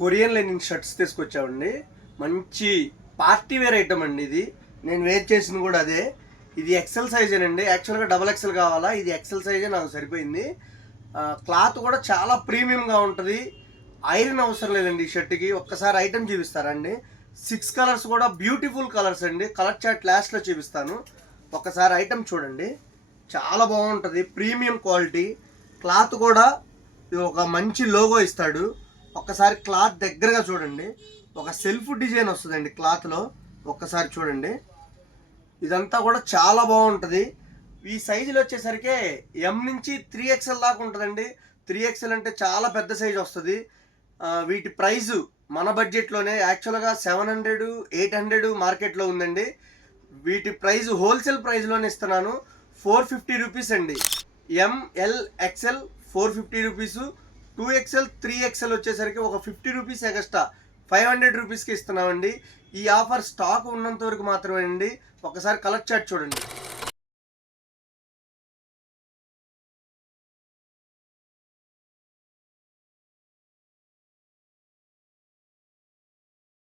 Korean linen shirts తీసుకొచ్చామండి. మంచి party wear item అండి ఇది. నేను వేర్ చేసింది కూడా అదే. ఇది ఎక్సెల్ సైజేనండి. యాక్చువల్గా డబల్ ఎక్సెల్ కావాలా, ఇది ఎక్సెల్ సైజే నాకు సరిపోయింది. క్లాత్ కూడా చాలా ప్రీమియంగా ఉంటుంది. ఐరన్ అవసరం లేదండి ఈ షర్ట్కి. ఒక్కసారి ఐటమ్ చూపిస్తారండి. 6 కలర్స్ కూడా బ్యూటిఫుల్ కలర్స్ అండి. కలర్ చార్ట్ లాస్ట్లో చూపిస్తాను. ఒక్కసారి ఐటమ్ చూడండి, చాలా బాగుంటుంది. ప్రీమియం క్వాలిటీ క్లాత్ కూడా ఒక మంచి లోగో ఇస్తాడు. ఒక్కసారి క్లాత్ దగ్గరగా చూడండి, ఒక సెల్ఫ్ డిజైన్ వస్తుందండి క్లాత్లో. ఒక్కసారి చూడండి, ఇదంతా కూడా చాలా బాగుంటుంది. ఈ సైజులు వచ్చేసరికి ఎం నుంచి 3XL దాకా ఉంటుందండి. 3XL అంటే చాలా పెద్ద సైజు వస్తుంది. వీటి ప్రైజు మన బడ్జెట్లోనే యాక్చువల్గా 700, 800 మార్కెట్లో ఉందండి. వీటి ప్రైజు హోల్సేల్ ప్రైజ్లోనే ఇస్తున్నాను. 450 రూపీస్ అండి. MLXL 450 రూపీసు, 2XL 3XL వచ్చేసరికి ఒక 50 రూపీస్ ఎక్స్ట్రా 500 రూపీస్కి ఇస్తున్నామండి. ఈ ఆఫర్ స్టాక్ ఉన్నంత వరకు మాత్రమే అండి. ఒకసారి కలర్ చార్ట్ చూడండి.